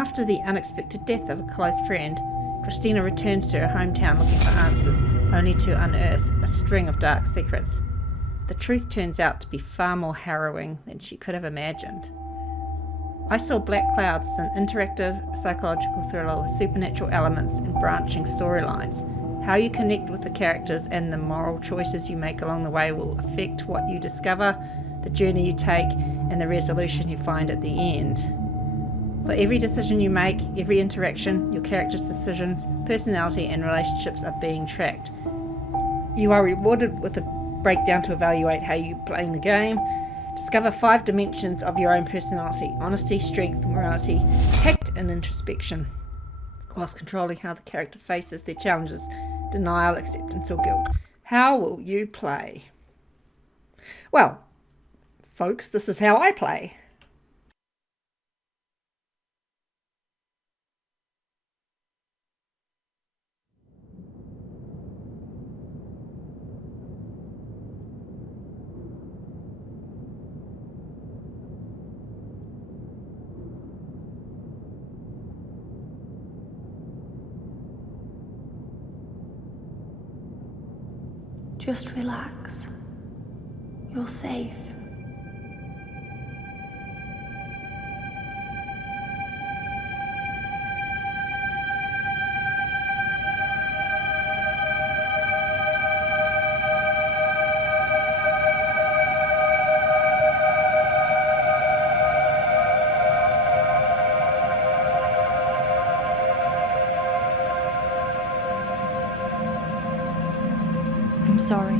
After the unexpected death of a close friend, Kristina returns to her hometown looking for answers, only to unearth a string of dark secrets. The truth turns out to be far more harrowing than she could have imagined. I Saw Black Clouds is an interactive psychological thriller with supernatural elements and branching storylines. How you connect with the characters and the moral choices you make along the way will affect what you discover, the journey you take, and the resolution you find at the end. For every decision you make, every interaction, your character's decisions, personality, and relationships are being tracked. You are rewarded with a breakdown to evaluate how you're playing the game. Discover 5 dimensions of your own personality: honesty, strength, morality, tact, and introspection, whilst controlling how the character faces their challenges, denial, acceptance, or guilt. How will you play? Well, folks, this is how I play. Just relax. You're safe. I'm sorry,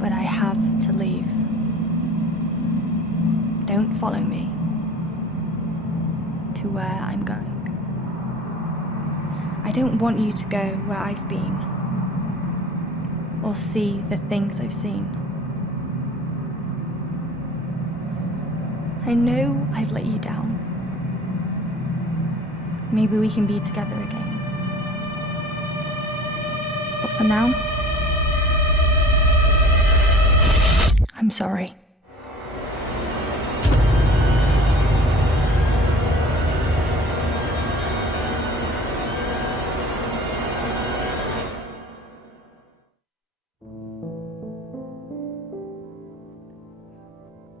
but I have to leave. Don't follow me to where I'm going. I don't want you to go where I've been or see the things I've seen. I know I've let you down. Maybe we can be together again. But for now, I'm sorry.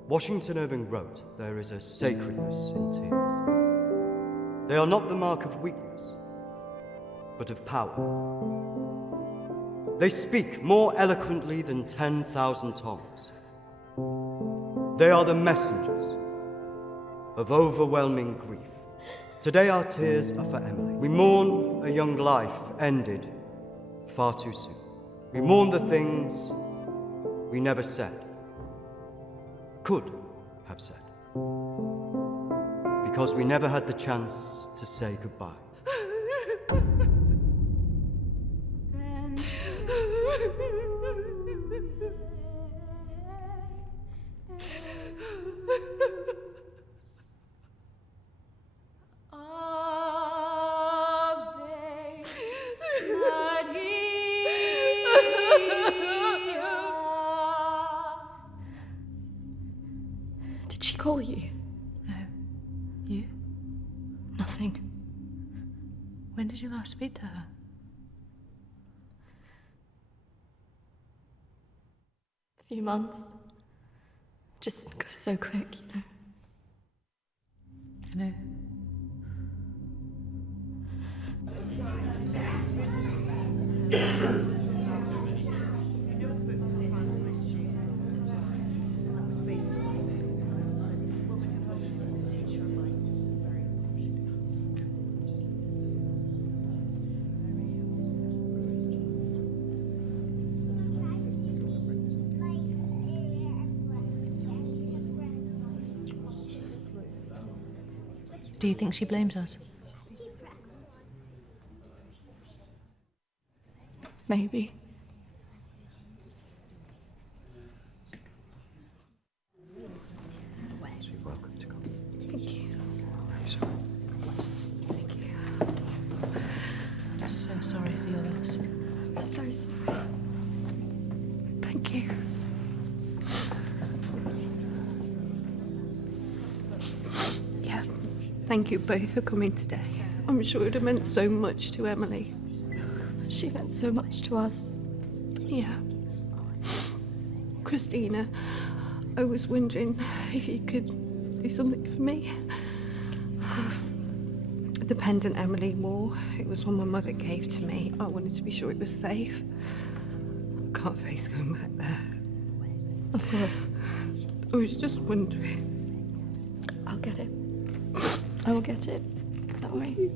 Washington Irving wrote, "There is a sacredness in tears. They are not the mark of weakness, but of power. They speak more eloquently than 10,000 tongues. They are the messengers of overwhelming grief. Today our tears are for Emily. We mourn a young life ended far too soon. We mourn the things we never said, could have said, because we never had the chance to say goodbye." Did she call you? No. You? Nothing. When did you last speak to her? A few months. Just goes so quick, you know. I know. Do you think she blames us? Maybe. You're welcome to come. Thank you. I'm sorry. Thank you. I'm so sorry for your loss. I'm so sorry. Thank you. Thank you both for coming today. I'm sure it would have meant so much to Emily. She meant so much to us. Yeah. Kristina, I was wondering if you could do something for me. Of course. The pendant Emily wore, it was one my mother gave to me. I wanted to be sure it was safe. I can't face going back there. Of course. I was just wondering. I'll get it. I will get it. Don't worry.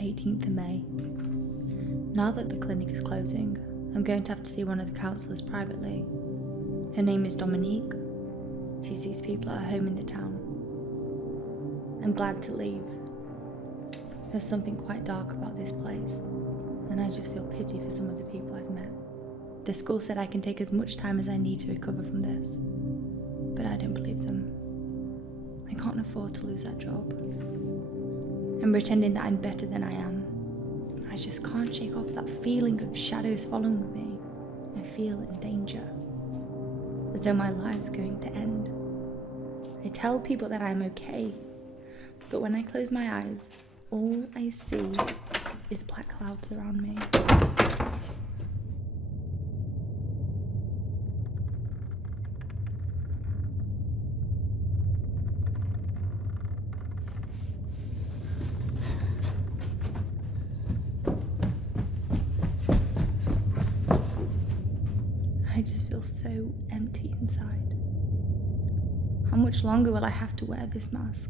18th of May. Now that the clinic is closing, I'm going to have to see one of the counsellors privately. Her name is Dominique. She sees people at her home in the town. I'm glad to leave. There's something quite dark about this place, and I just feel pity for some of the people I've met. The school said I can take as much time as I need to recover from this, but I don't believe them. I can't afford to lose that job. I'm pretending that I'm better than I am. I just can't shake off that feeling of shadows following me. I feel in danger, as though my life's going to end. I tell people that I'm okay, but when I close my eyes, all I see is black clouds around me. I just feel so empty inside. How much longer will I have to wear this mask?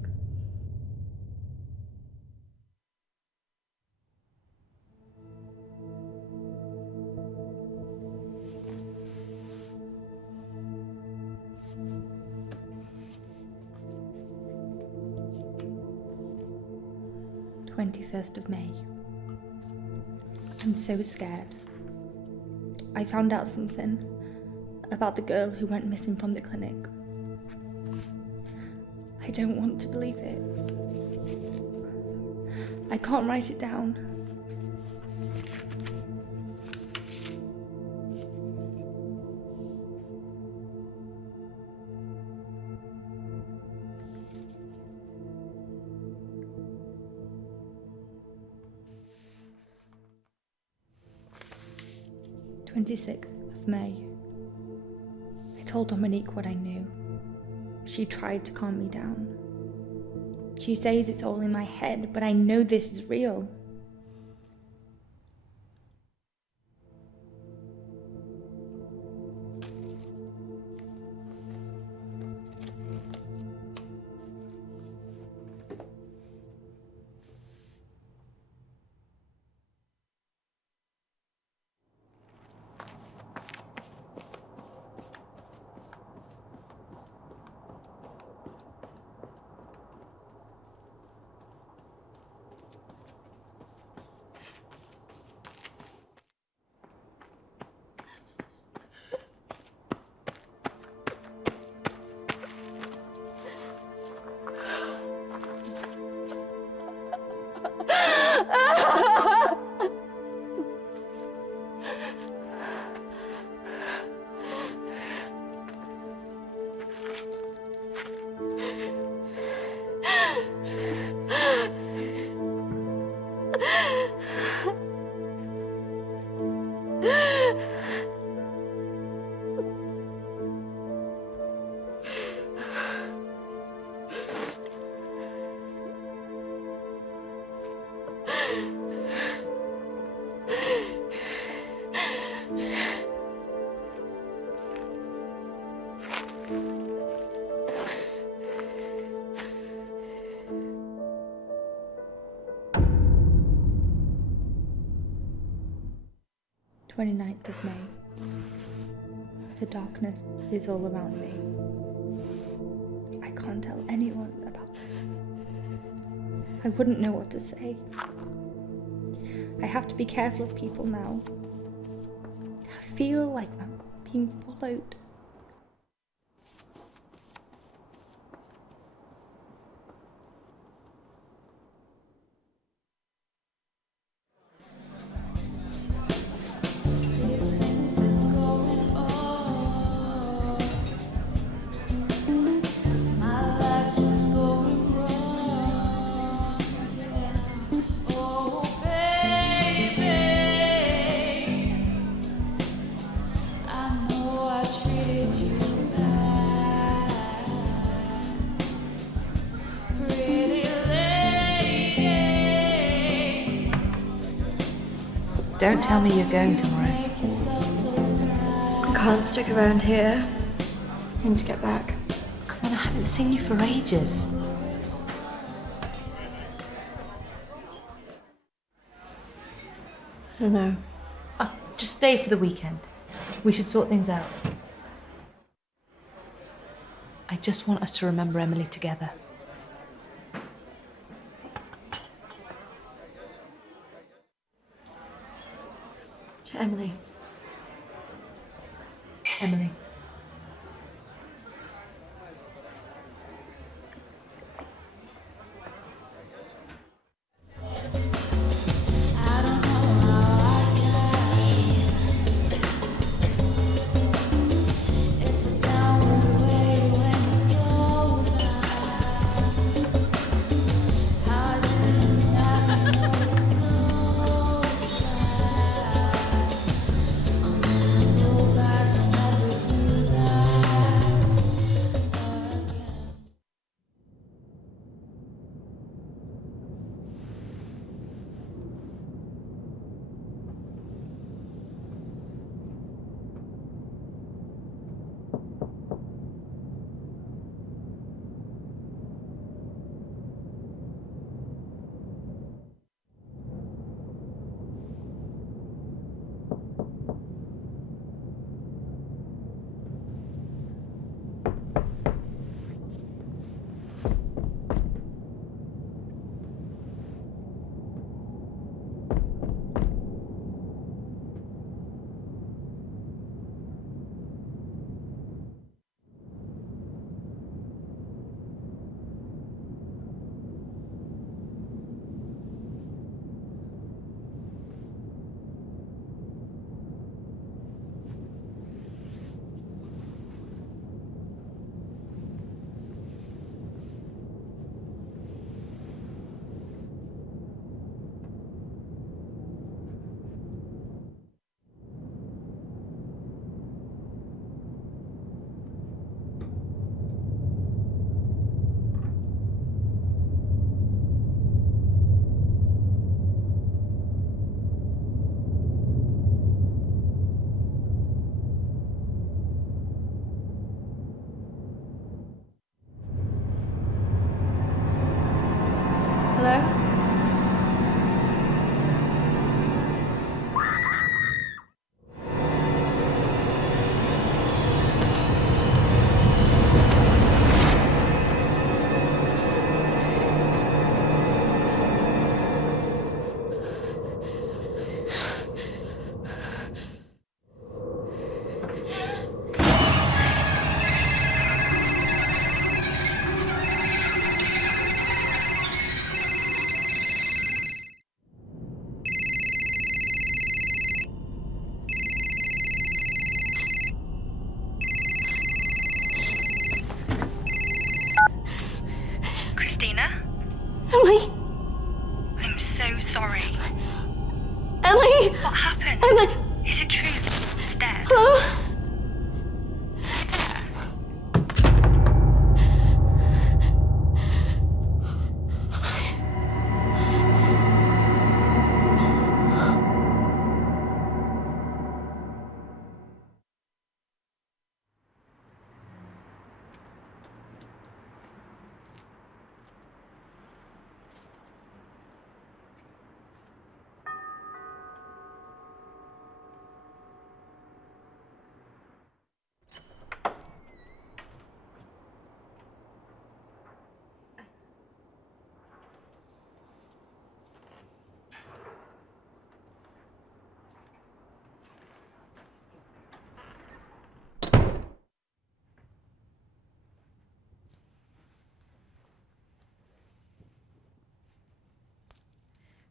of May. I'm so scared. I found out something. about the girl who went missing from the clinic. I don't want to believe it. I can't write it down. May 26th. I told Dominique what I knew. She tried to calm me down. She says it's all in my head, but I know this is real. May 29th. The darkness is all around me. I can't tell anyone about this. I wouldn't know what to say. I have to be careful of people now. I feel like I'm being followed. Don't tell me you're going tomorrow. I can't stick around here. I need to get back. Come on, I haven't seen you for ages. I don't know. Just stay for the weekend. We should sort things out. I just want us to remember Emily together. To Emily. Emily.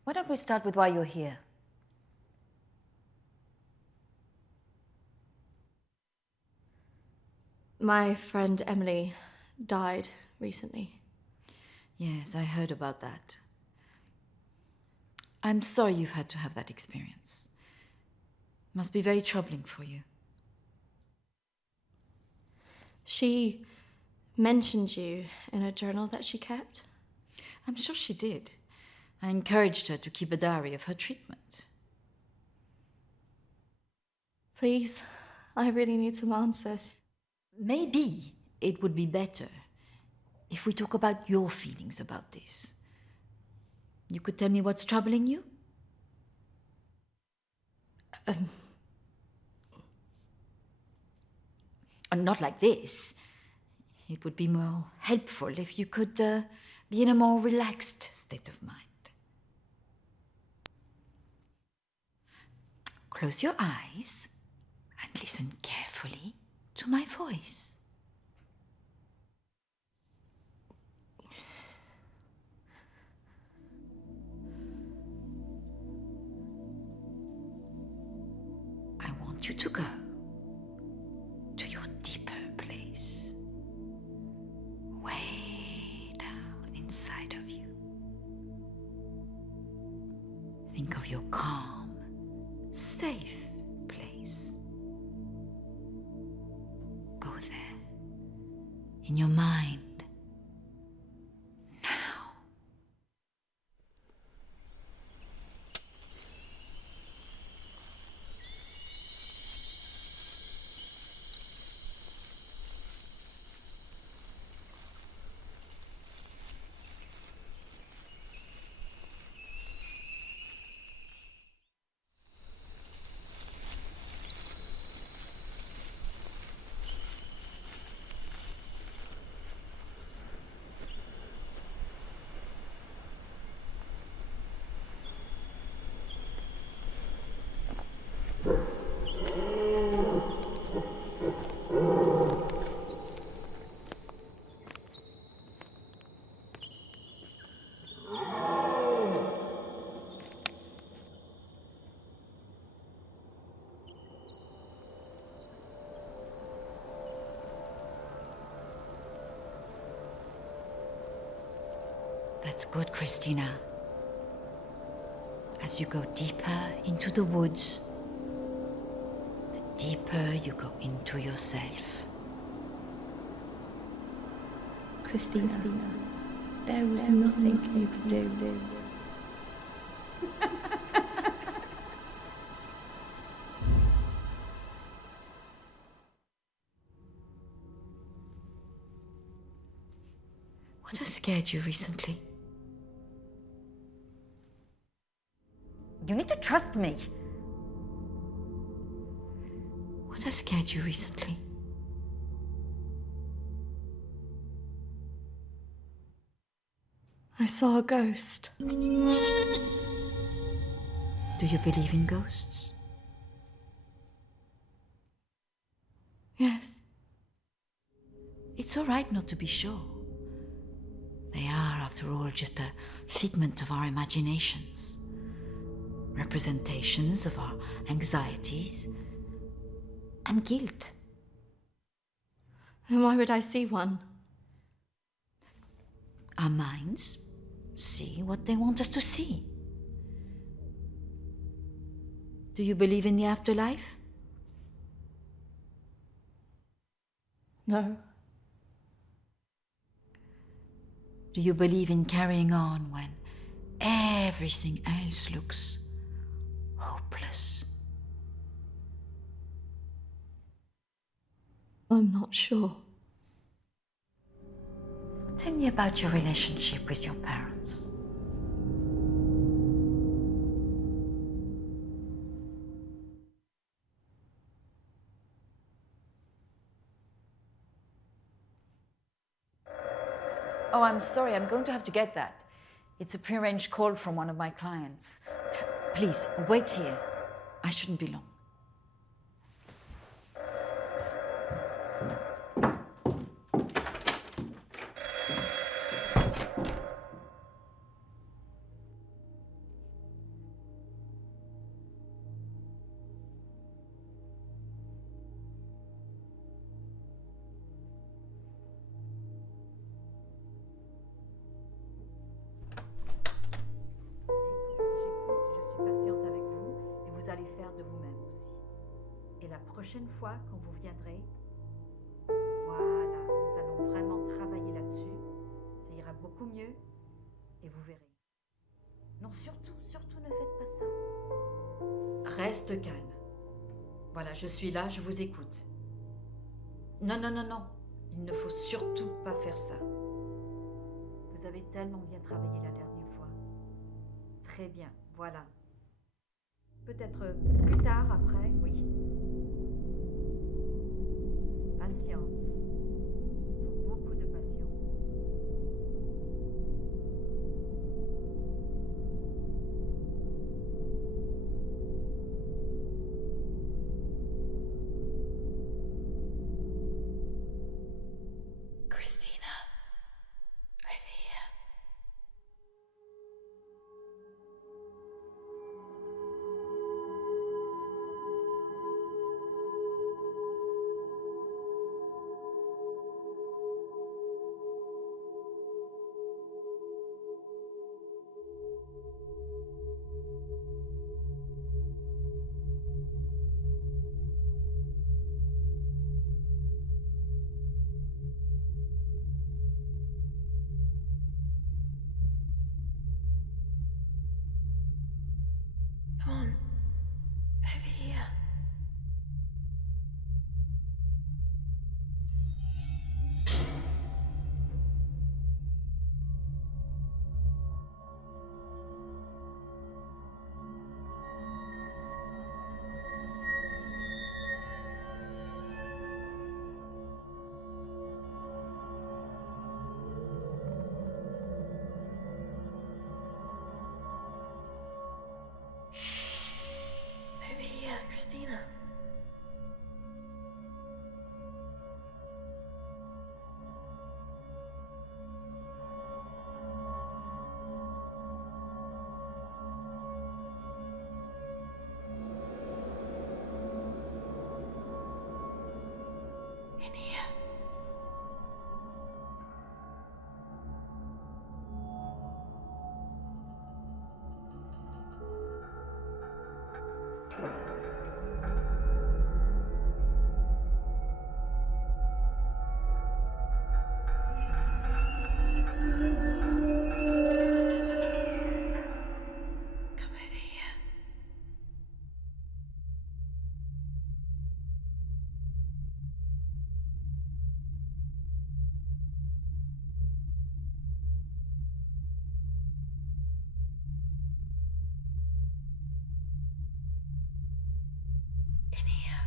Why don't we start with why you're here? My friend Emily died recently. Yes, I heard about that. I'm sorry you've had to have that experience. Must be very troubling for you. She mentioned you in a journal that she kept. I'm sure she did. I encouraged her to keep a diary of her treatment. Please, I really need some answers. Maybe it would be better if we talk about your feelings about this. You could tell me what's troubling you? Not like this. It would be more helpful if you could be in a more relaxed state of mind. Close your eyes and listen carefully to my voice. I want you to go to your deeper place, way down inside of you. Think of your calm, safe place. Go there, in your mind, now. That's good, Kristina. As you go deeper into the woods, the deeper you go into yourself. Kristina, there was nothing you could do. What has scared you recently? You need to trust me. What has scared you recently? I saw a ghost. Do you believe in ghosts? Yes. It's all right not to be sure. They are, after all, just a figment of our imaginations. Representations of our anxieties and guilt. Then why would I see one? Our minds see what they want us to see. Do you believe in the afterlife? No. Do you believe in carrying on when everything else looks hopeless? I'm not sure. Tell me about your relationship with your parents. Oh, I'm sorry, I'm going to have to get that. It's a prearranged call from one of my clients. Please, wait here. I shouldn't be long. prochaine fois, quand vous viendrez, voilà, nous allons vraiment travailler là-dessus. Ça ira beaucoup mieux et vous verrez. Non, surtout, surtout ne faites pas ça. Reste calme. Voilà, je suis là, je vous écoute. Non, non, non, non. Il ne faut surtout pas faire ça. Vous avez tellement bien travaillé la dernière fois. Très bien, voilà. Peut-être plus tard, après, oui. Patience. Il faut beaucoup de patience. Kristina, over here. Come on, over here. Over here, Kristina. In here. Come over here. In here.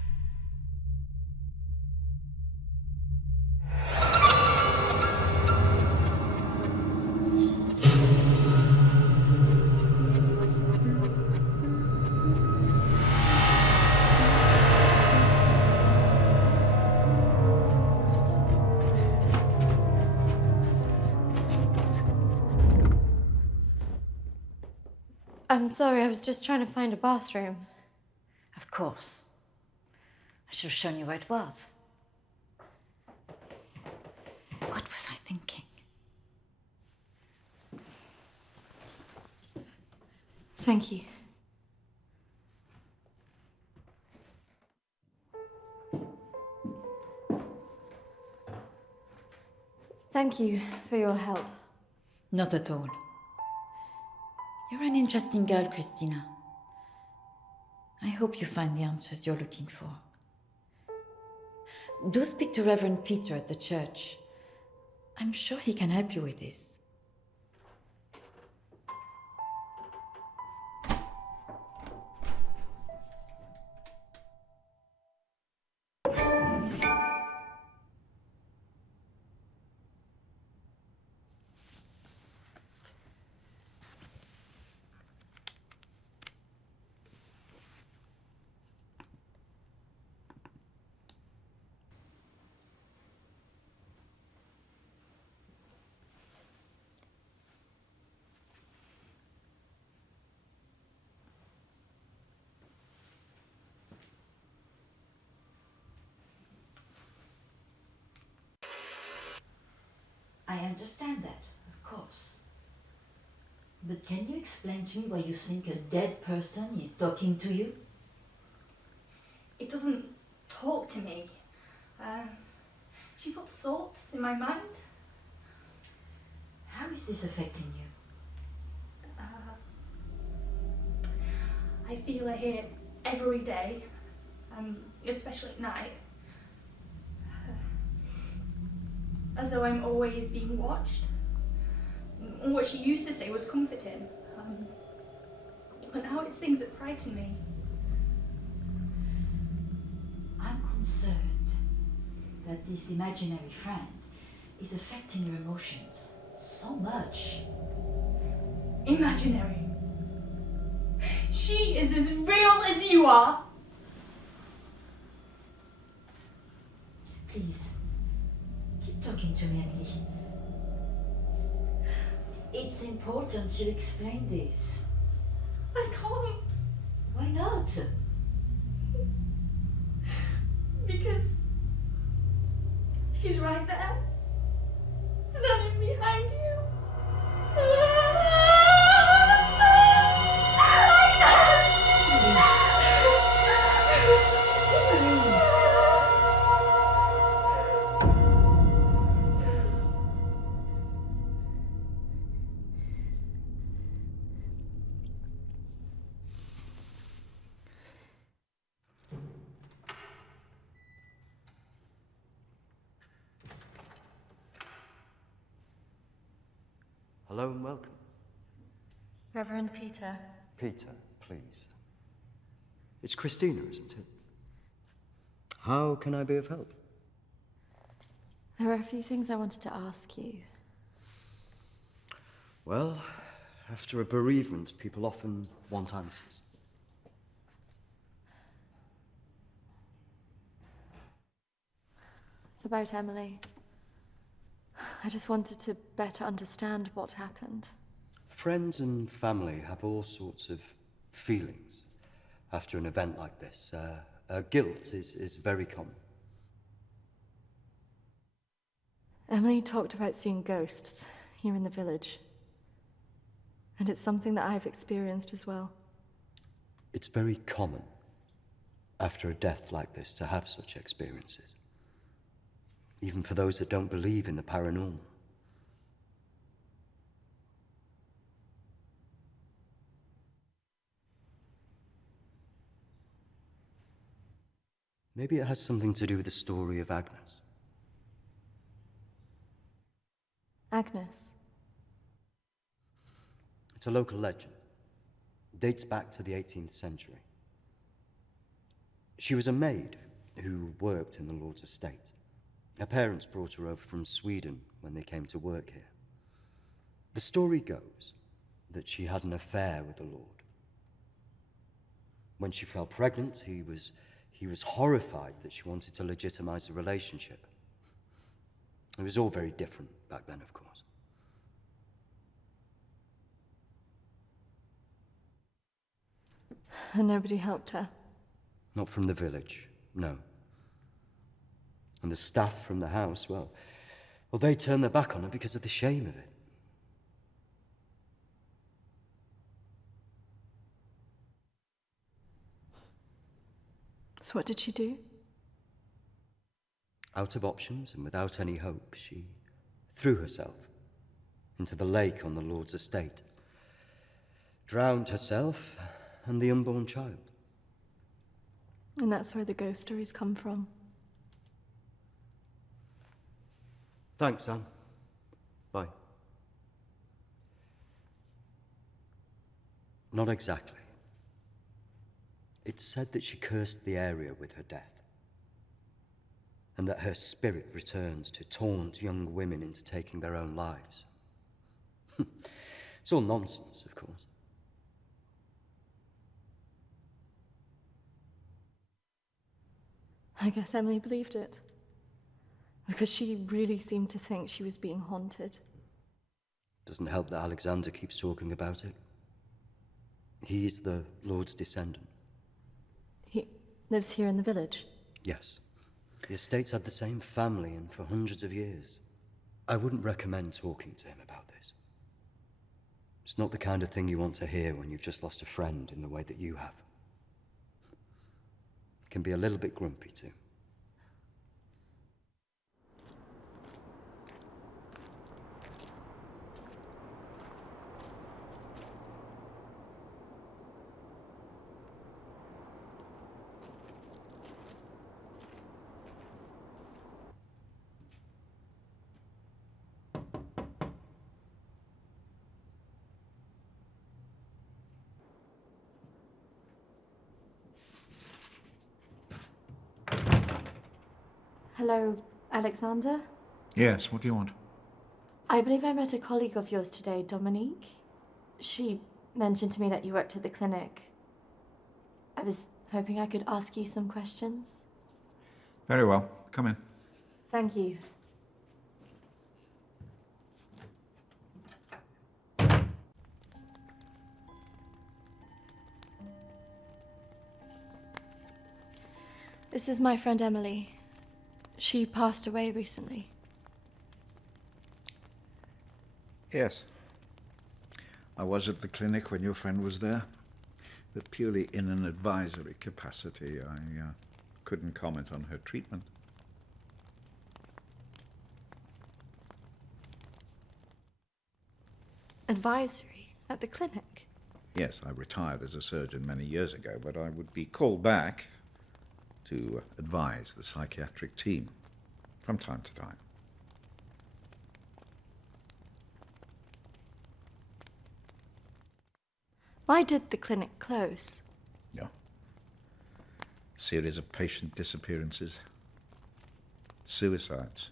I'm sorry, I was just trying to find a bathroom. Of course. I should have shown you where it was. What was I thinking? Thank you. Thank you for your help. Not at all. You're an interesting girl, Kristina. I hope you find the answers you're looking for. Do speak to Reverend Peter at the church. I'm sure he can help you with this. I understand that, of course. But can you explain to me why you think a dead person is talking to you? It doesn't talk to me. She puts thoughts in my mind. How is this affecting you? I feel her here every day, especially at night. As though I'm always being watched. What she used to say was comforting. But now it's things that frighten me. I'm concerned that this imaginary friend is affecting your emotions so much. Imaginary. She is as real as you are. Please, keep talking to me, Emily. It's important you explain this. I can't. Why not? Because she's right there, standing behind you. Hello and welcome. Reverend Peter. Peter, please. It's Kristina, isn't it? How can I be of help? There are a few things I wanted to ask you. Well, after a bereavement, people often want answers. It's about Emily. I just wanted to better understand what happened. Friends and family have all sorts of feelings after an event like this. Guilt is very common. Emily talked about seeing ghosts here in the village. And it's something that I've experienced as well. It's very common after a death like this to have such experiences. Even for those that don't believe in the paranormal. Maybe it has something to do with the story of Agnes. Agnes. It's a local legend. It dates back to the 18th century. She was a maid who worked in the Lord's estate. Her parents brought her over from Sweden when they came to work here. The story goes that she had an affair with the Lord. When she fell pregnant, he was horrified that she wanted to legitimize the relationship. It was all very different back then, of course. And nobody helped her. Not from the village, no. And the staff from the house, well, they turned their back on her because of the shame of it. So what did she do? Out of options and without any hope, she threw herself into the lake on the Lord's estate, drowned herself and the unborn child. And that's where the ghost stories come from. Thanks, Anne. Bye. Not exactly. It's said that she cursed the area with her death, and that her spirit returns to taunt young women into taking their own lives. It's all nonsense, of course. I guess Emily believed it. Because she really seemed to think she was being haunted. Doesn't help that Alexander keeps talking about it. He's the Lord's descendant. He lives here in the village? Yes. The estate's had the same family and for hundreds of years. I wouldn't recommend talking to him about this. It's not the kind of thing you want to hear when you've just lost a friend in the way that you have. It can be a little bit grumpy too. Hello, Alexander? Yes, what do you want? I believe I met a colleague of yours today, Dominique. She mentioned to me that you worked at the clinic. I was hoping I could ask you some questions. Very well. Come in. Thank you. This is my friend Emily. She passed away recently. Yes. I was at the clinic when your friend was there, but purely in an advisory capacity. I couldn't comment on her treatment. Advisory? At the clinic? Yes, I retired as a surgeon many years ago, but I would be called back to advise the psychiatric team from time to time. Why did the clinic close? No. Series of patient disappearances. Suicides.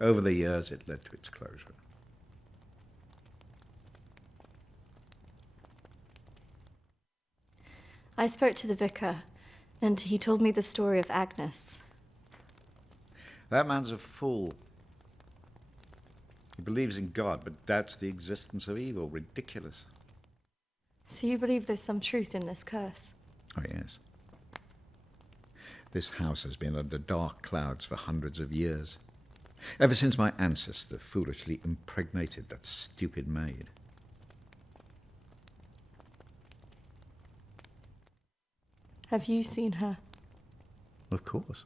Over the years, it led to its closure. I spoke to the vicar, and he told me the story of Agnes. That man's a fool. He believes in God, but doubts the existence of evil. Ridiculous. So you believe there's some truth in this curse? Oh, yes. This house has been under dark clouds for hundreds of years. Ever since my ancestor foolishly impregnated that stupid maid. Have you seen her? Of course.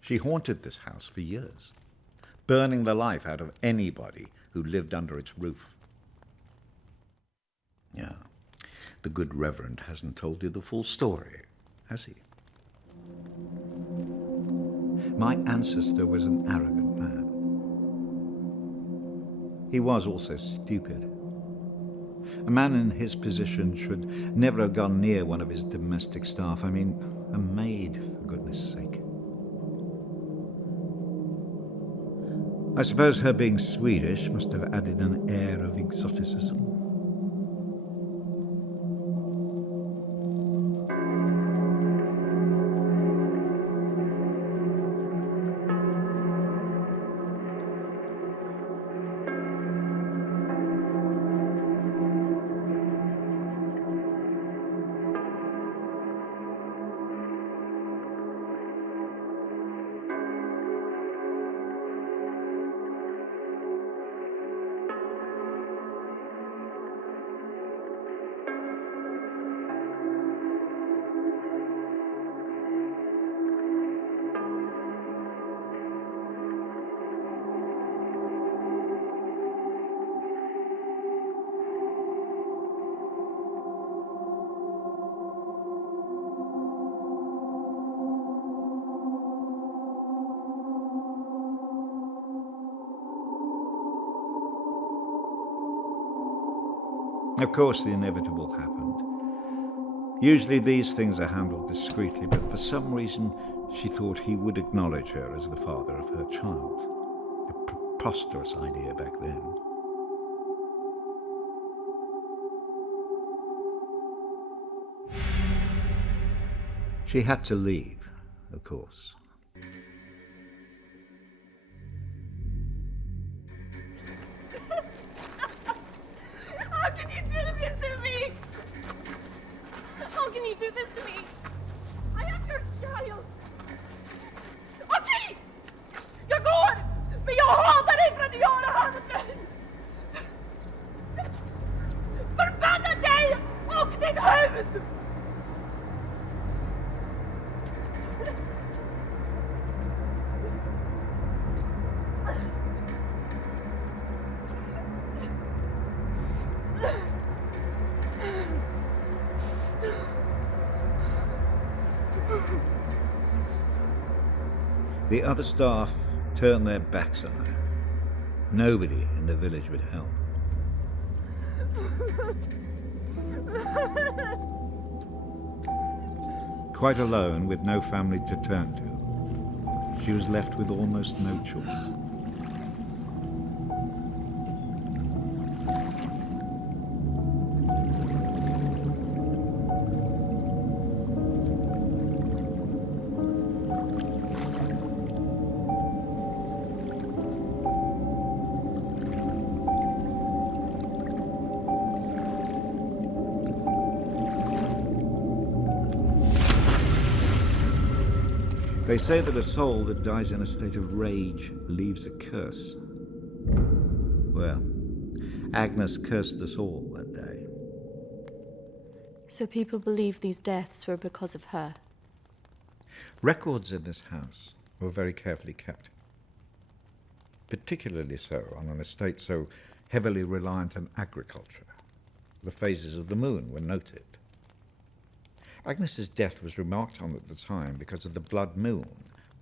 She haunted this house for years, burning the life out of anybody who lived under its roof. Yeah, the good Reverend hasn't told you the full story, has he? My ancestor was an arrogant man. He was also stupid. A man in his position should never have gone near one of his domestic staff. I mean, a maid, for goodness sake. I suppose her being Swedish must have added an air of exoticism. Of course, the inevitable happened. Usually these things are handled discreetly, but for some reason she thought he would acknowledge her as the father of her child. A preposterous idea back then. She had to leave, of course. How can you do this to me? How can you do this to me? I am your child. Okej! Jag går! Men jag hatar dig för att du gör det här mot mig! Förbanna dig och ditt hus! The other staff turned their backs on her. Nobody in the village would help. Quite alone, with no family to turn to, she was left with almost no choice. They say that a soul that dies in a state of rage leaves a curse. Well, Agnes cursed us all that day. So people believe these deaths were because of her. Records in this house were very carefully kept. Particularly so on an estate so heavily reliant on agriculture. The phases of the moon were noted. Agnes's death was remarked on at the time because of the blood moon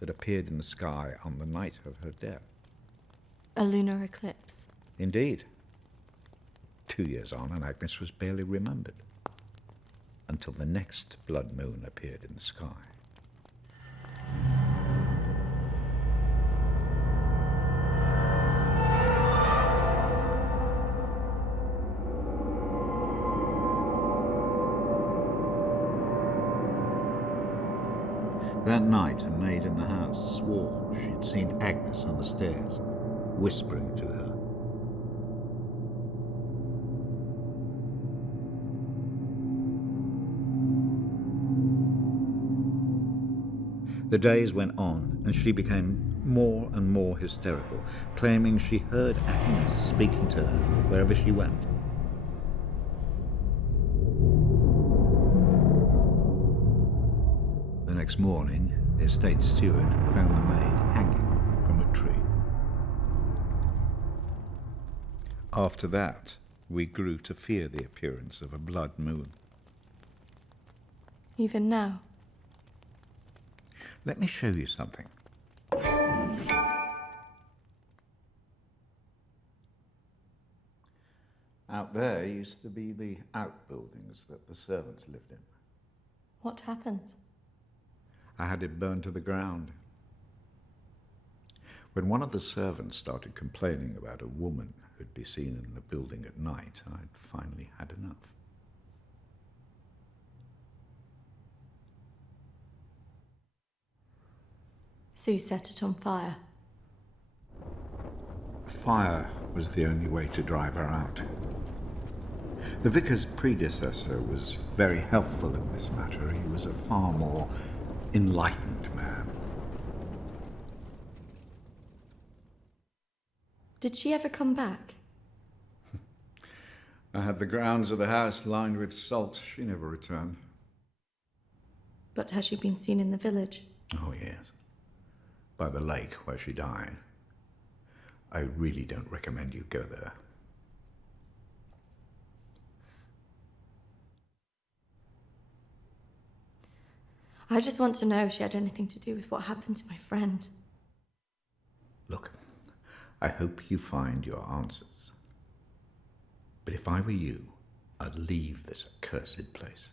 that appeared in the sky on the night of her death. A lunar eclipse. Indeed. 2 years on, and Agnes was barely remembered, until the next blood moon appeared in the sky. That night, a maid in the house swore she'd seen Agnes on the stairs, whispering to her. The days went on, and she became more and more hysterical, claiming she heard Agnes speaking to her wherever she went. The next morning, the estate steward found the maid hanging from a tree. After that, we grew to fear the appearance of a blood moon. Even now. Let me show you something. Out there used to be the outbuildings that the servants lived in. What happened? I had it burned to the ground. When one of the servants started complaining about a woman who'd be seen in the building at night, I'd finally had enough. So you set it on fire? Fire was the only way to drive her out. The vicar's predecessor was very helpful in this matter. He was a far more enlightened man. Did she ever come back? I had the grounds of the house lined with salt. She never returned. But has she been seen in the village? Oh, yes. By the lake where she died. I really don't recommend you go there. I just want to know if she had anything to do with what happened to my friend. Look, I hope you find your answers. But if I were you, I'd leave this accursed place.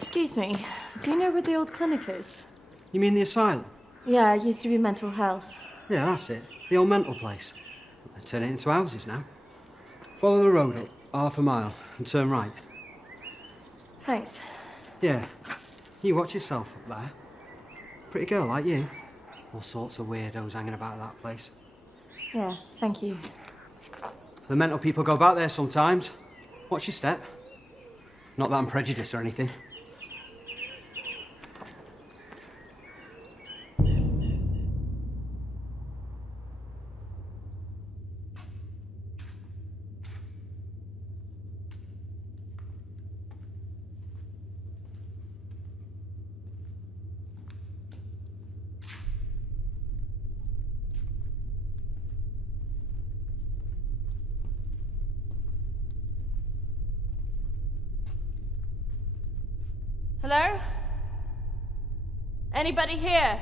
Excuse me, do you know where the old clinic is? You mean the asylum? Yeah, it used to be mental health. Yeah, that's it. The old mental place. They turn it into houses now. Follow the road up, half a mile, and turn right. Thanks. Yeah. You watch yourself up there. Pretty girl like you. All sorts of weirdos hanging about that place. Yeah, thank you. The mental people go back there sometimes. Watch your step. Not that I'm prejudiced or anything. Hello? Anybody here?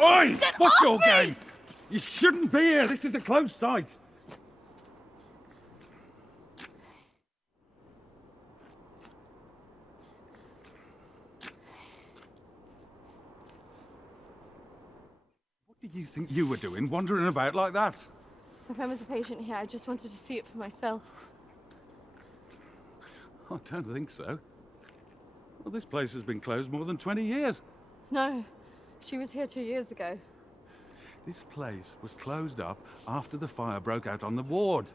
Oi! What's your game? You shouldn't be here. This is a closed site. What did you think you were doing, wandering about like that? My friend was a patient here. I just wanted to see it for myself. I don't think so. Well, this place has been closed more than 20 years. No, she was here 2 years ago. This place was closed up after the fire broke out on the ward.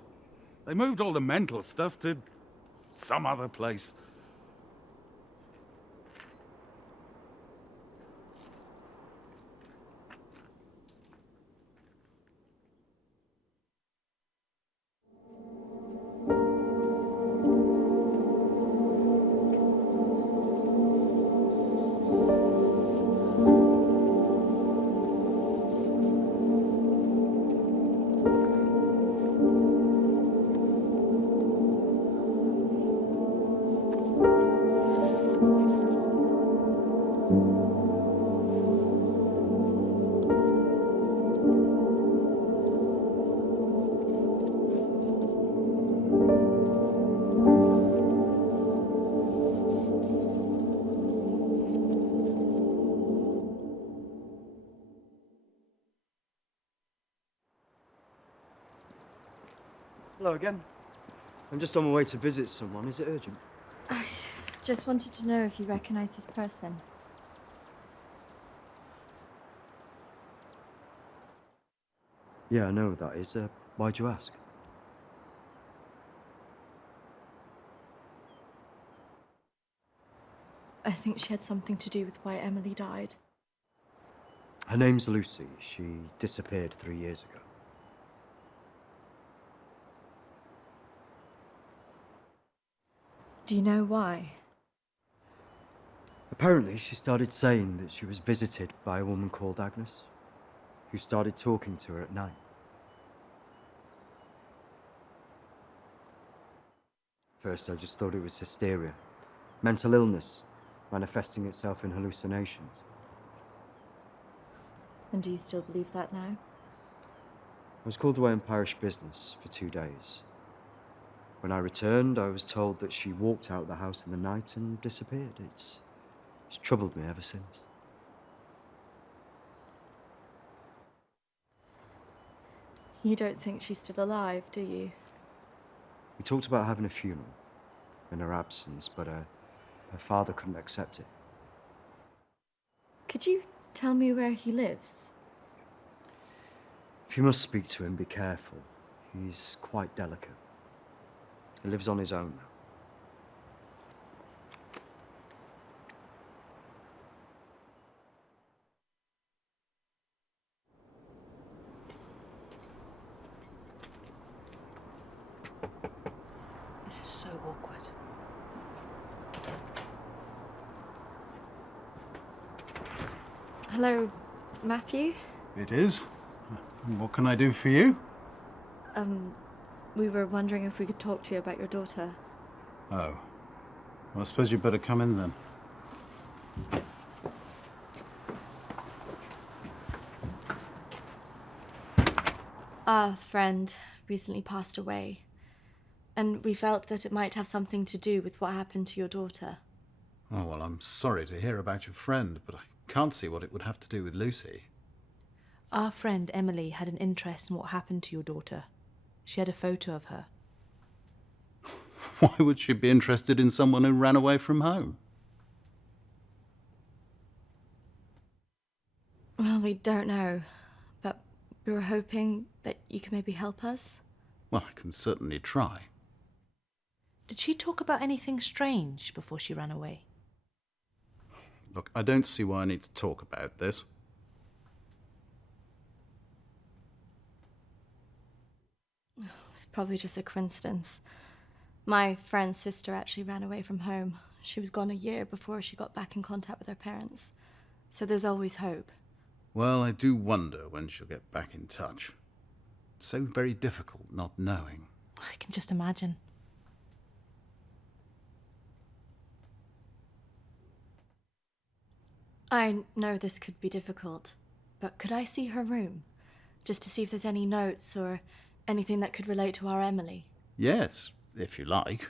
They moved all the mental stuff to some other place. Hello again. I'm just on my way to visit someone. Is it urgent? Just wanted to know if you recognize this person. Yeah, I know who that is. Why'd you ask? I think she had something to do with why Emily died. Her name's Lucy. She disappeared 3 years ago. Do you know why? Apparently, she started saying that she was visited by a woman called Agnes, who started talking to her at night. First, I just thought it was hysteria, mental illness, manifesting itself in hallucinations. And do you still believe that now? I was called away on parish business for 2 days. When I returned, I was told that she walked out of the house in the night and disappeared. It's troubled me ever since. You don't think she's still alive, do you? We talked about having a funeral in her absence, but her father couldn't accept it. Could you tell me where he lives? If you must speak to him, be careful. He's quite delicate. He lives on his own now. This is so awkward. Hello, Matthew? It is. What can I do for you? We were wondering if we could talk to you about your daughter. Oh. Well, I suppose you'd better come in then. Our friend recently passed away, and we felt that it might have something to do with what happened to your daughter. Oh, well, I'm sorry to hear about your friend, but I can't see what it would have to do with Lucy. Our friend Emily had an interest in what happened to your daughter. She had a photo of her. Why would she be interested in someone who ran away from home? Well, we don't know, but we were hoping that you could maybe help us. Well, I can certainly try. Did she talk about anything strange before she ran away? Look, I don't see why I need to talk about this. It's probably just a coincidence. My friend's sister actually ran away from home. She was gone a year before she got back in contact with her parents. So there's always hope. Well, I do wonder when she'll get back in touch. It's so very difficult not knowing. I can just imagine. I know this could be difficult, but could I see her room? Just to see if there's any notes or anything that could relate to our Emily? Yes, if you like.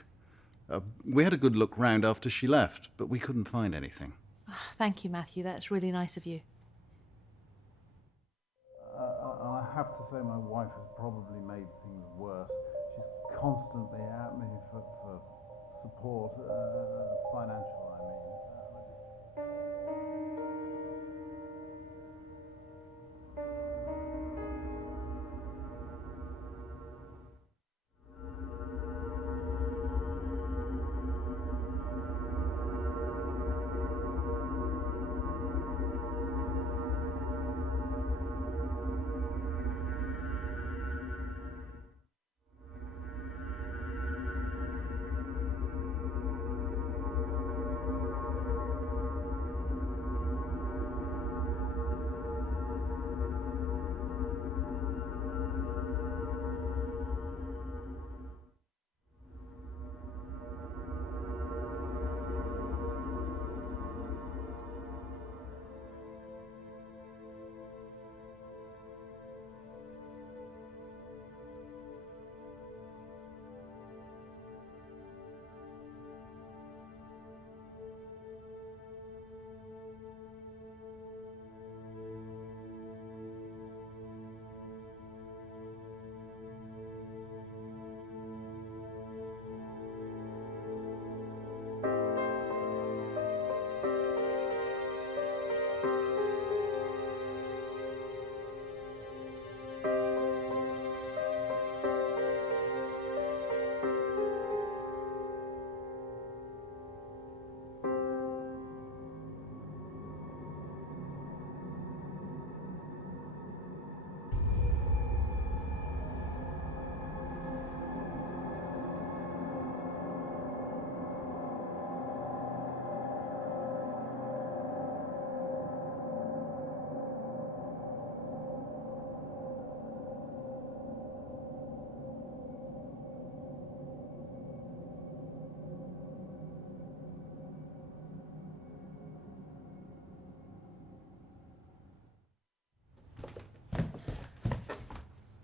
We had a good look round after she left, but we couldn't find anything. Thank you, Matthew. That's really nice of you. I have to say my wife has probably made things worse. She's constantly at me for support, financial, I mean.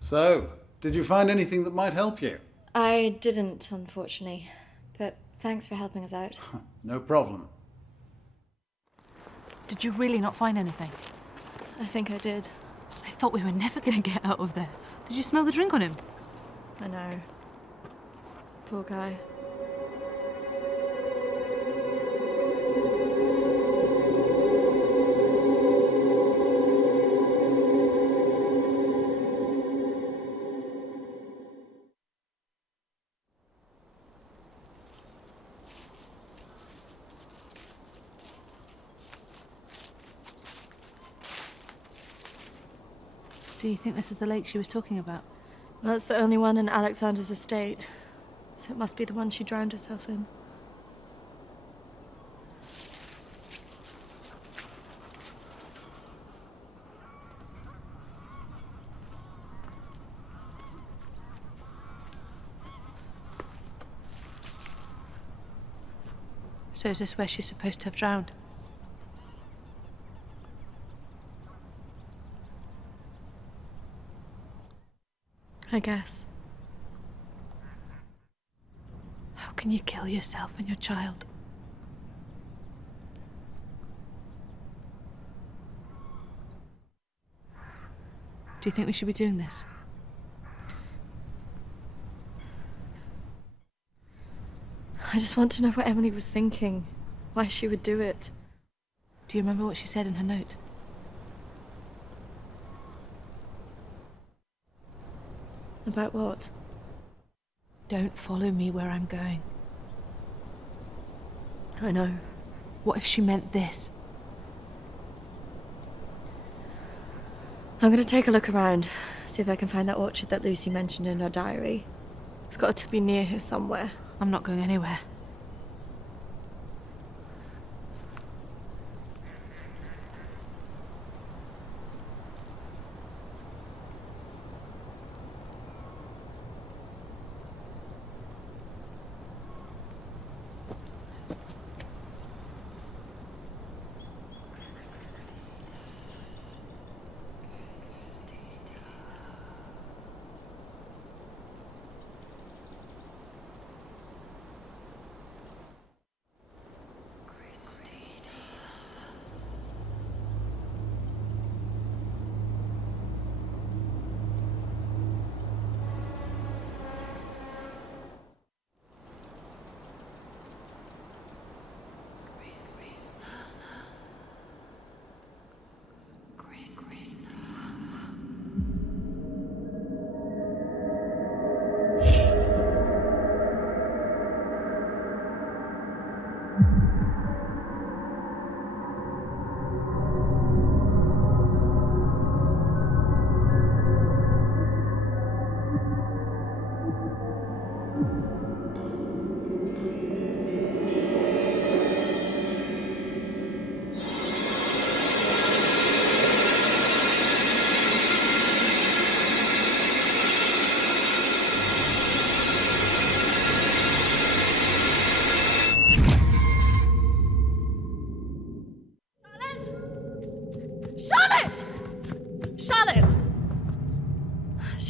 So, did you find anything that might help you? I didn't, unfortunately. But thanks for helping us out. No problem. Did you really not find anything? I think I did. I thought we were never going to get out of there. Did you smell the drink on him? I know. Poor guy. Do you think this is the lake she was talking about? That's the only one in Alexander's estate. So it must be the one she drowned herself in. So is this where she's supposed to have drowned? I guess. How can you kill yourself and your child? Do you think we should be doing this? I just want to know what Emily was thinking. Why she would do it. Do you remember what she said in her note? About what? Don't follow me where I'm going. I know. What if she meant this? I'm going to take a look around, see if I can find that orchard that Lucy mentioned in her diary. It's got to be near here somewhere. I'm not going anywhere.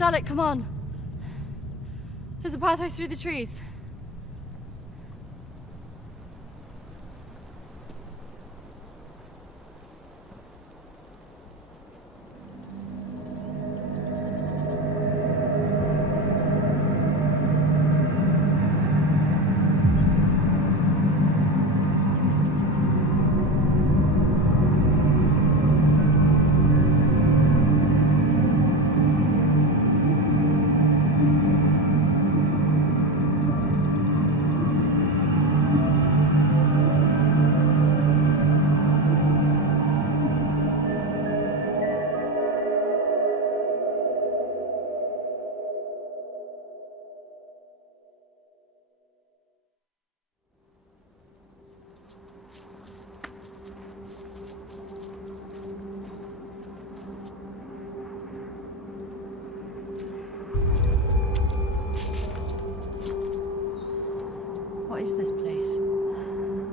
Charlotte, come on. There's a pathway through the trees. What is this place?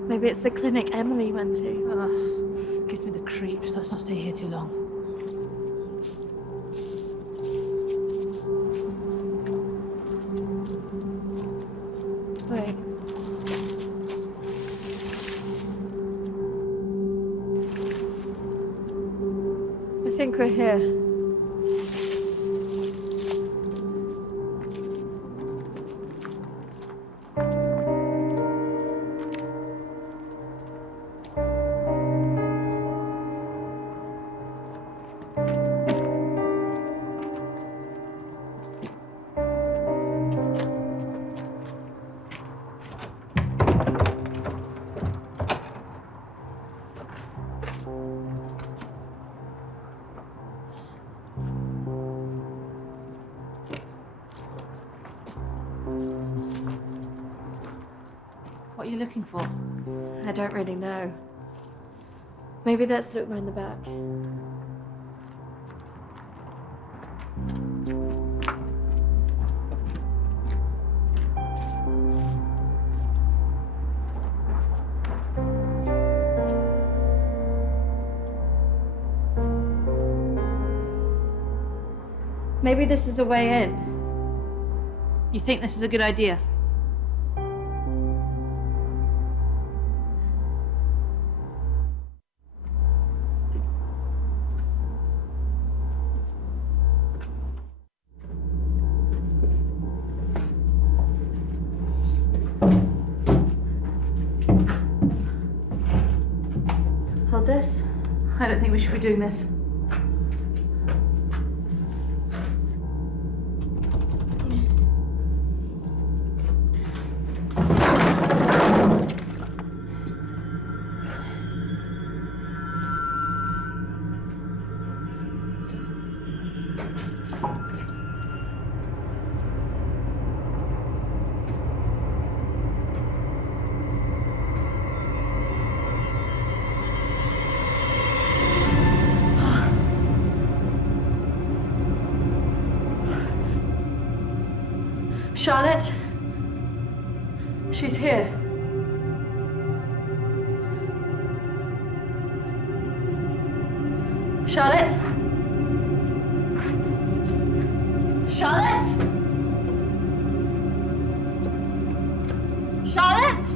Maybe it's the clinic Emily went to. Ugh, gives me the creeps. Let's not stay here too long. Wait. I think we're here. What are you looking for? I don't really know. Maybe let's look round the back. Maybe this is a way in. You think this is a good idea? Hold this. I don't think we should be doing this. Charlotte? She's here. Charlotte? Charlotte? Charlotte?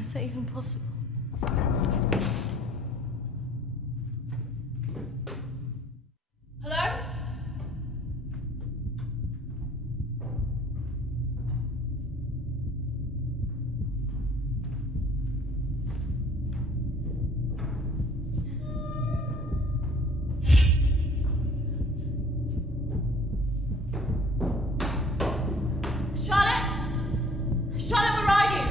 Is that even possible? Hello? Charlotte? Charlotte, where are you?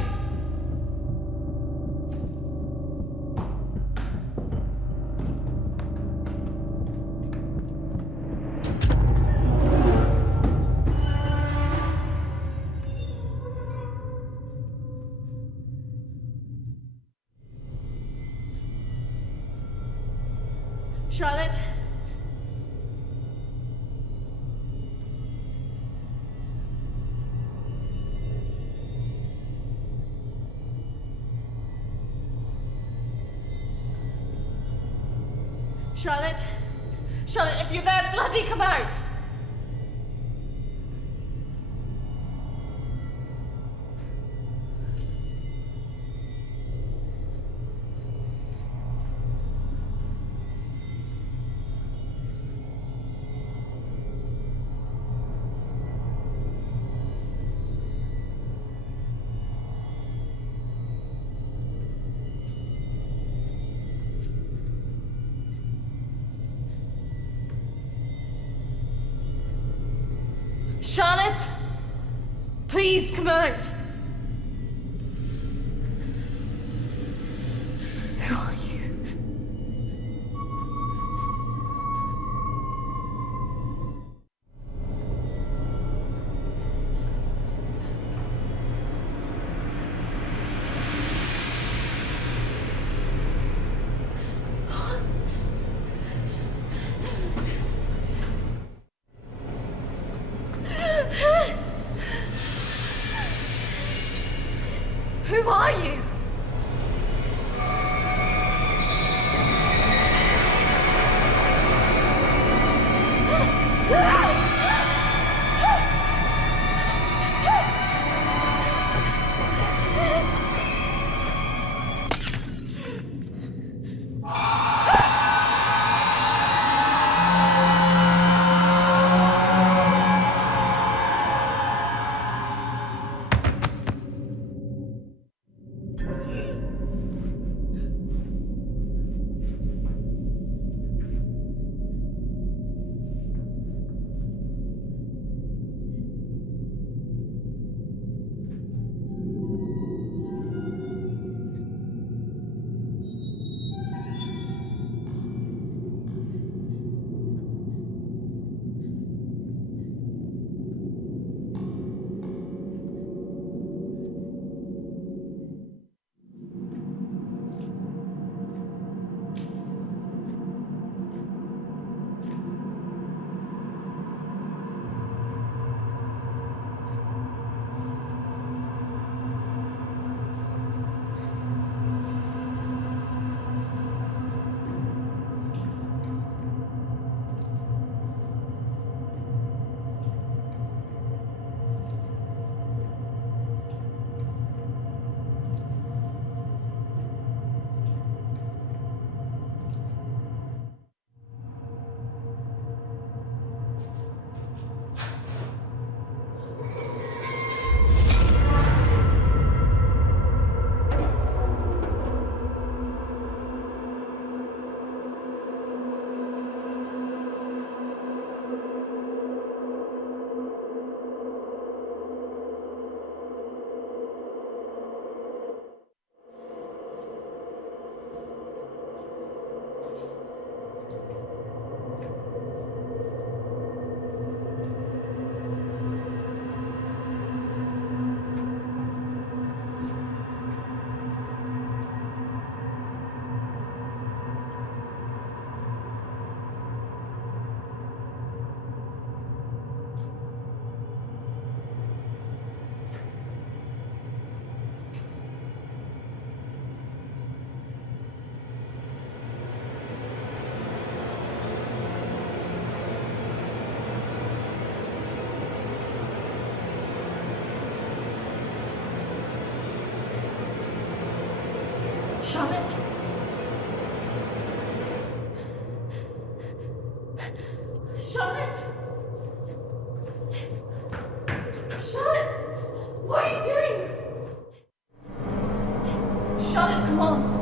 Charlotte? Charlotte? Charlotte, if you're there, bloody come out! Charlotte! Please come out! Who are you? Who are you? Charlotte? Charlotte? Charlotte? What are you doing? Charlotte, come on.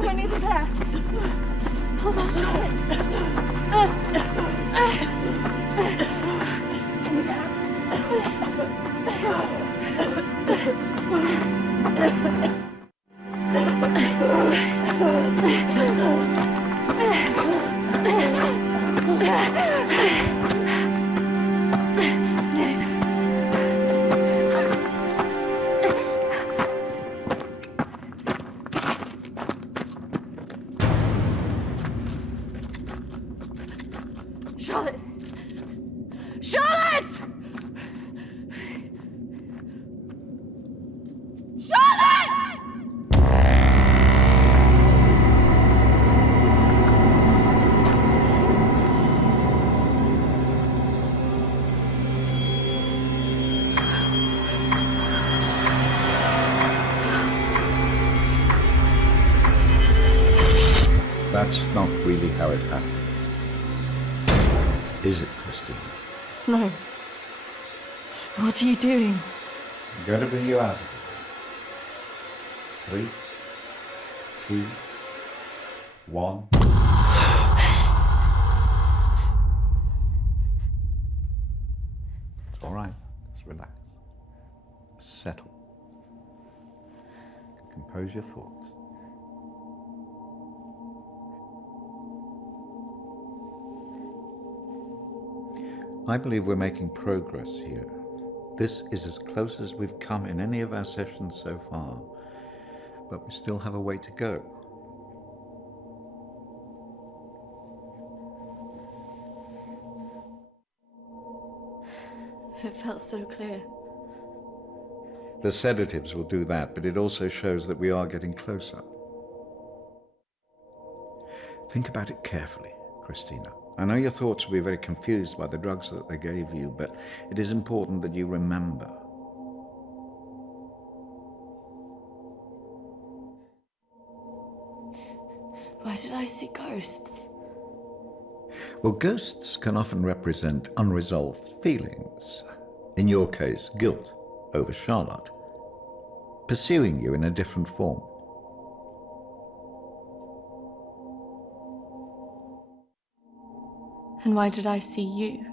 We're nearly there. Hold on, Charlotte. Charlotte! Charlotte! Charlotte! That's not really how it happened. Is it, Kristina? No. What are you doing? I'm going to bring you out of here. 3, 2, 1. It's all right. Just relax. Settle. Compose your thoughts. I believe we're making progress here. This is as close as we've come in any of our sessions so far, but we still have a way to go. It felt so clear. The sedatives will do that, but it also shows that we are getting closer. Think about it carefully, Kristina. I know your thoughts will be very confused by the drugs that they gave you, but it is important that you remember. Why did I see ghosts? Well, ghosts can often represent unresolved feelings. In your case, guilt over Charlotte, pursuing you in a different form. And why did I see you?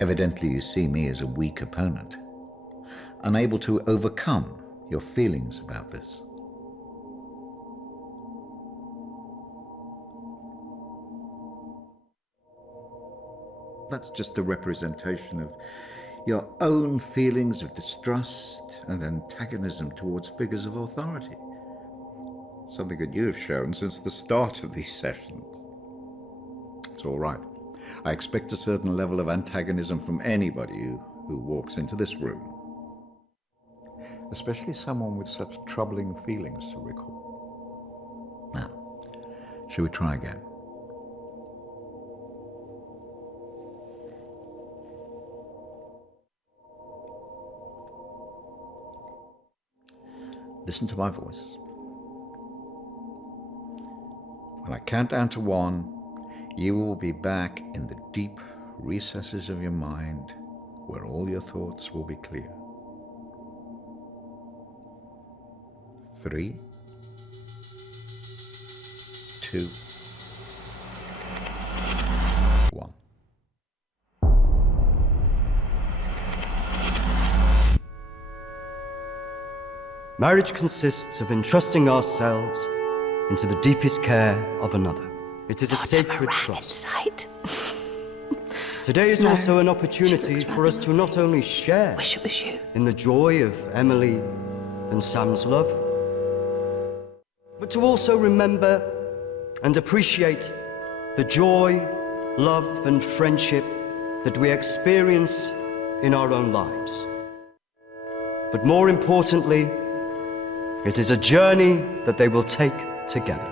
Evidently you see me as a weak opponent, unable to overcome your feelings about this. That's just a representation of your own feelings of distrust and antagonism towards figures of authority. Something that you have shown since the start of these sessions. It's all right. I expect a certain level of antagonism from anybody who walks into this room. Especially someone with such troubling feelings to recall. Now, shall we try again? Listen to my voice. When I count down to 1, you will be back in the deep recesses of your mind where all your thoughts will be clear. 3, 2, 1. Marriage consists of entrusting ourselves into the deepest care of another. It is a sacred trust. Today is also an opportunity for us to not only share in the joy of Emily and Sam's love, but to also remember and appreciate the joy, love, and friendship that we experience in our own lives. But more importantly, it is a journey that they will take together.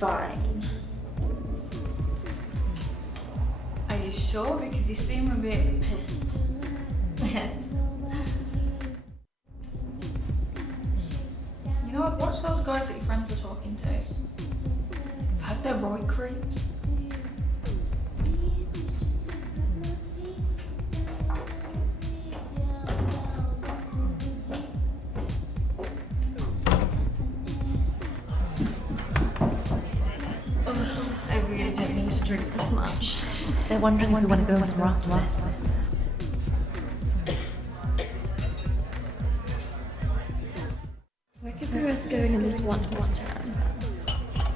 Fine. Are you sure? Because you seem a bit pissed. Yes. You know, I've watched those guys that your friends are talking to. I've heard they're right creeps. I really didn't mean to drink this much. They're wondering if we want to go into more after this. Where could we worth going in this one horse town?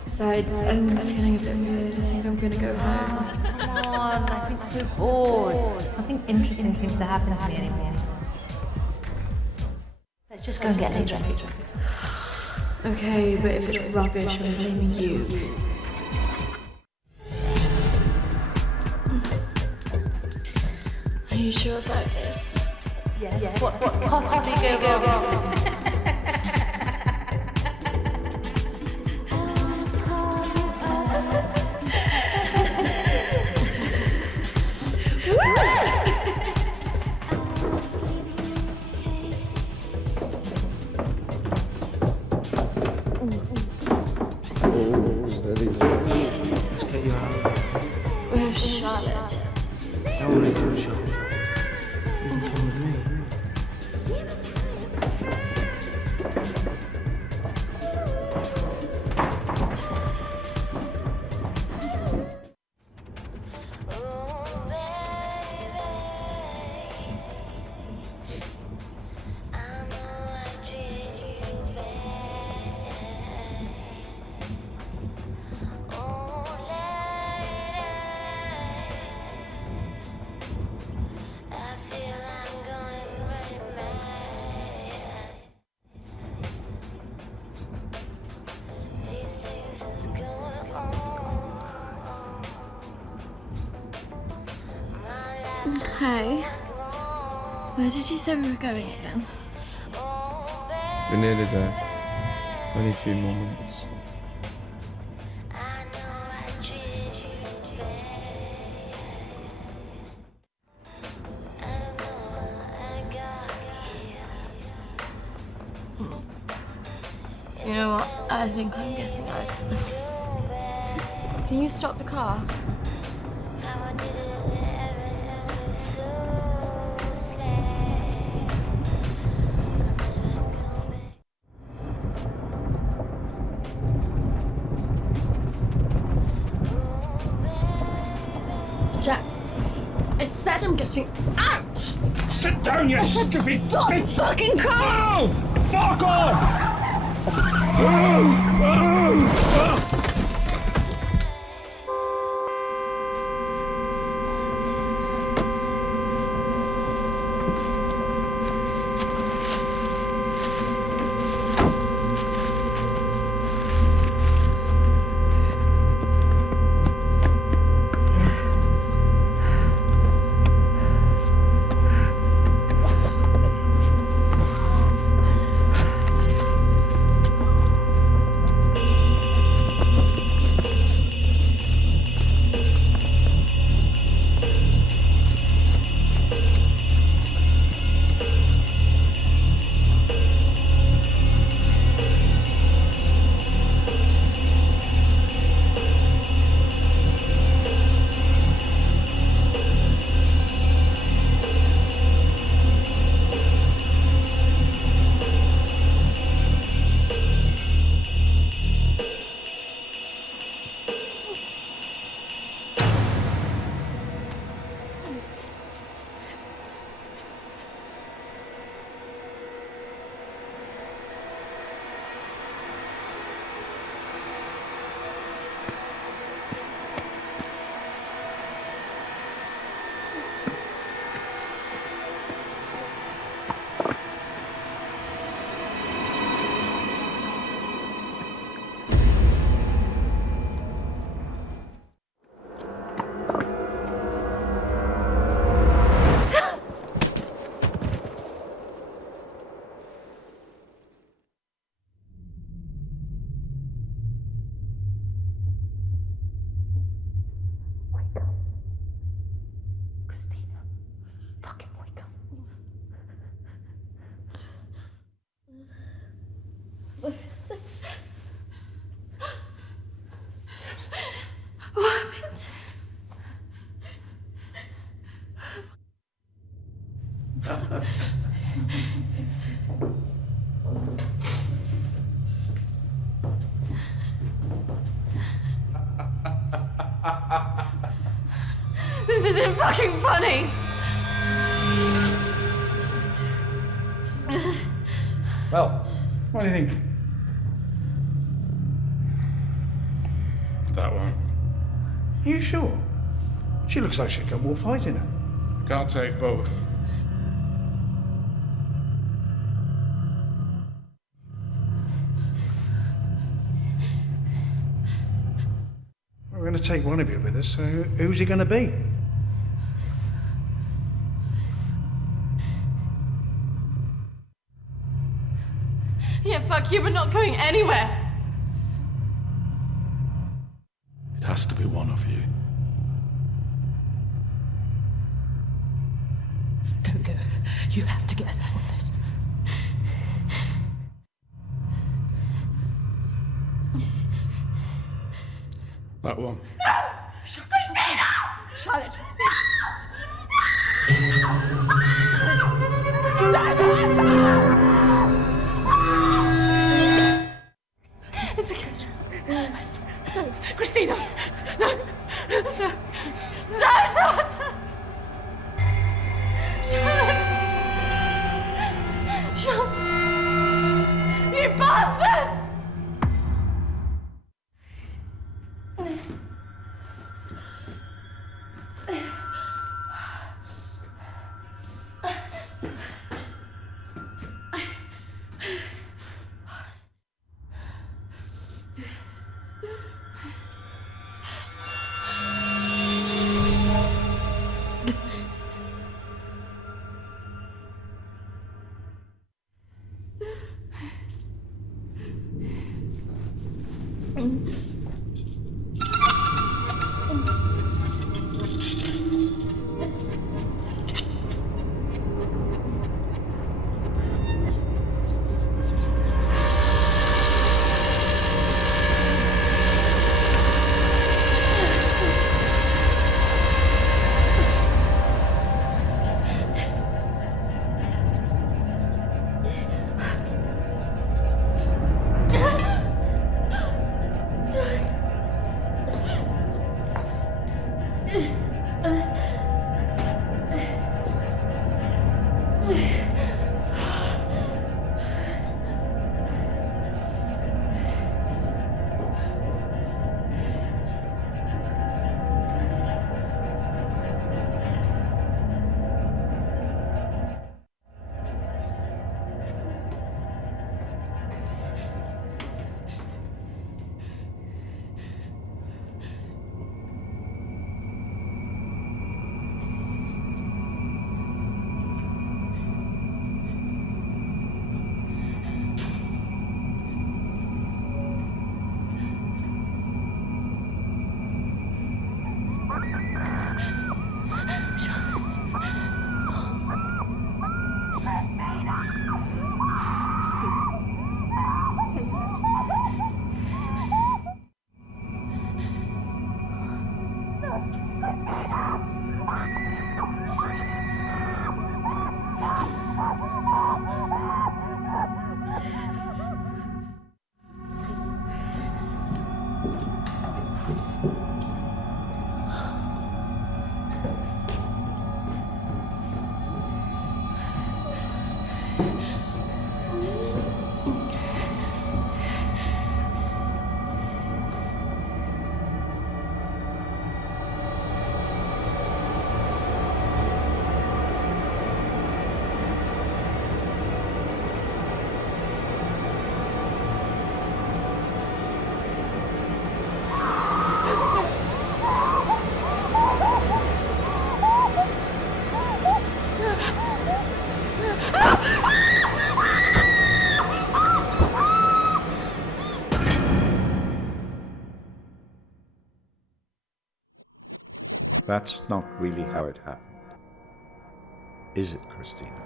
Besides, I'm feeling a bit weird. I think I'm gonna go home. Come on, I've been so bored. Nothing interesting seems to happen to me anymore. Let's just go and get a drink. Okay, but if it's rubbish, I'm blaming you. Are you sure about this? Yes. What could possibly go wrong? Don't worry, sure. You can come with me. Hey, where did you say we were going again? We're nearly there. Only a few more minutes. You know what? I think I'm getting out. Can you stop the car? Jack, I said I'm getting out! Sit down, you stupid Stop bitch! fucking car! No! Fuck off! What happened? This isn't fucking funny! Well, what do you think? That one. Are you sure? She looks like she's got more fight in her. Can't take both. We're going to take one of you with us, so who's he going to be? Yeah, fuck you, we're not going anywhere. It has to be one of you. Don't go. You have to get us out of this. That one. No! Kristina! Charlotte, It's okay. I swear. No. Kristina! No! No! Don't! Sean! You bastards! That's not really how it happened. Is it, Kristina?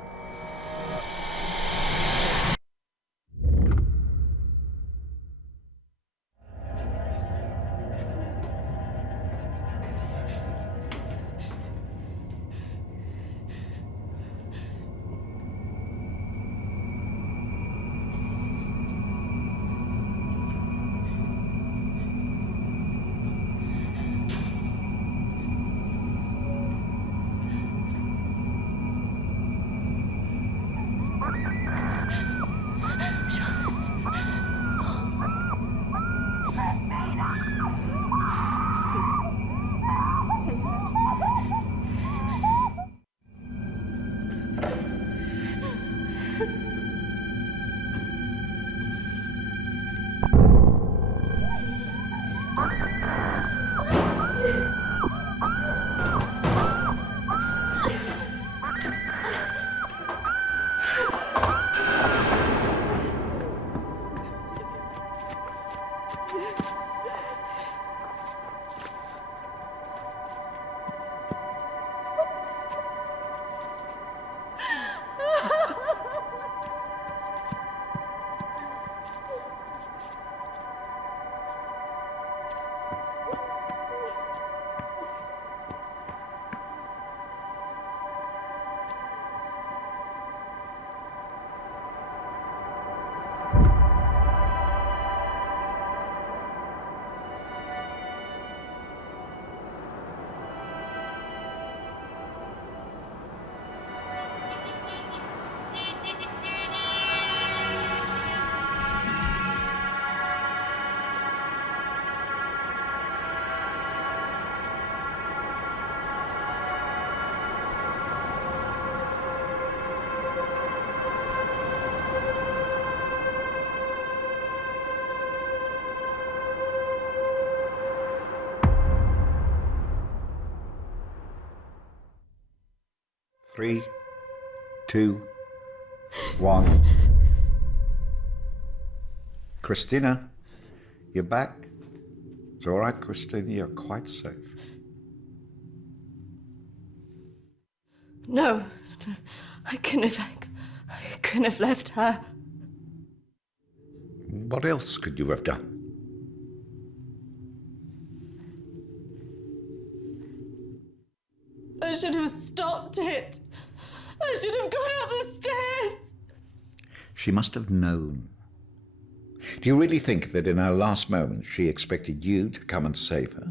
3, 2, 1. Kristina, you're back. It's all right, Kristina, you're quite safe. No, I couldn't have left her. What else could you have done? I should have stopped it. I should have gone up the stairs. She must have known. Do you really think that in her last moments she expected you to come and save her?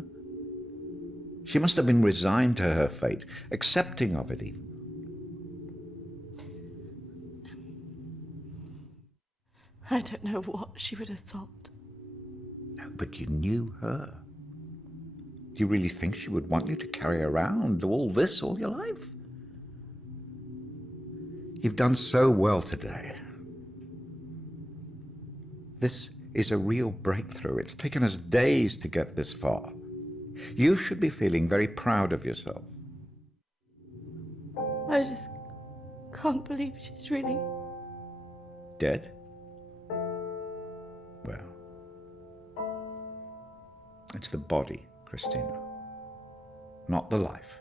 She must have been resigned to her fate, accepting of it even. I don't know what she would have thought. No, but you knew her. Do you really think she would want you to carry around all this all your life? You've done so well today. This is a real breakthrough. It's taken us days to get this far. You should be feeling very proud of yourself. I just can't believe she's really... Dead? Well, it's the body, Kristina, not the life.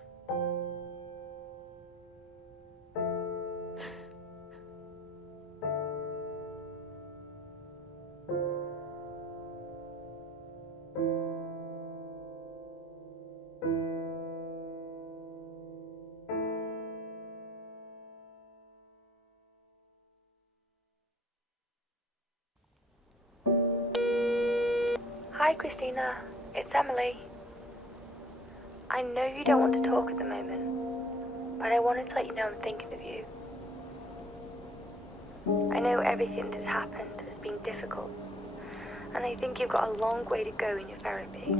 Hi, Kristina. It's Emily. I know you don't want to talk at the moment, but I wanted to let you know I'm thinking of you. I know everything that's happened has been difficult, and I think you've got a long way to go in your therapy.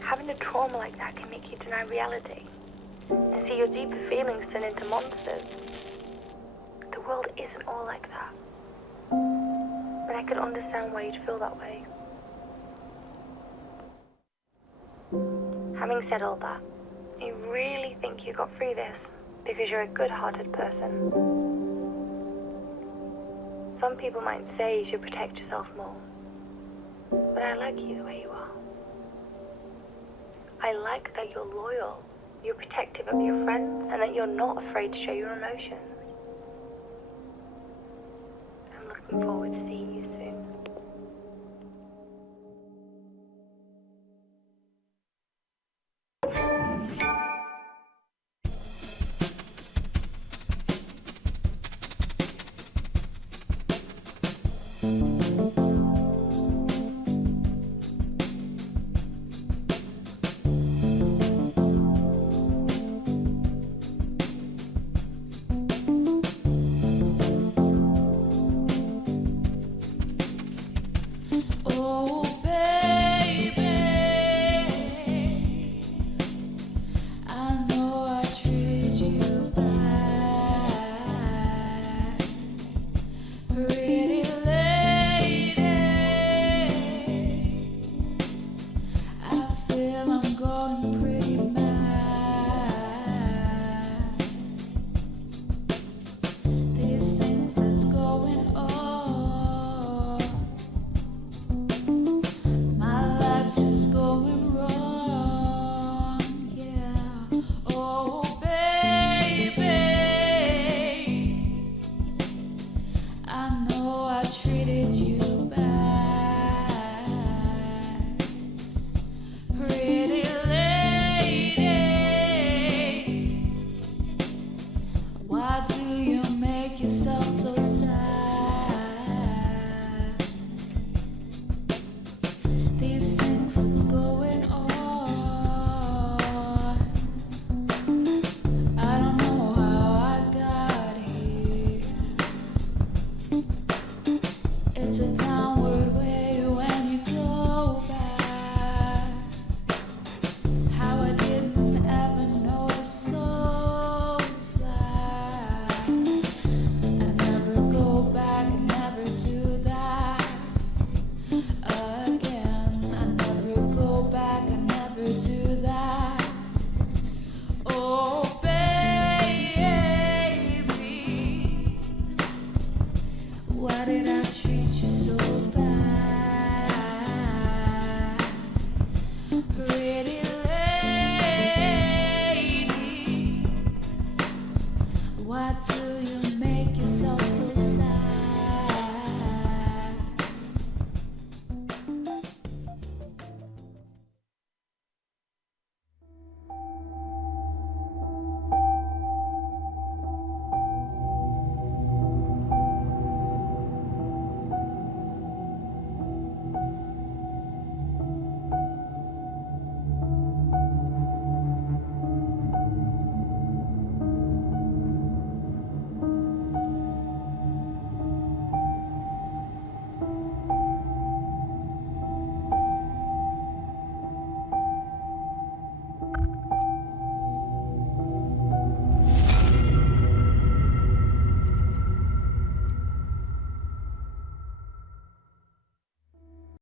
Having a trauma like that can make you deny reality and see your deeper feelings turn into monsters. The world isn't all like that. But I could understand why you'd feel that way. Having said all that, I really think you got through this because you're a good-hearted person. Some people might say you should protect yourself more, but I like you the way you are. I like that you're loyal, you're protective of your friends, and that you're not afraid to show your emotions.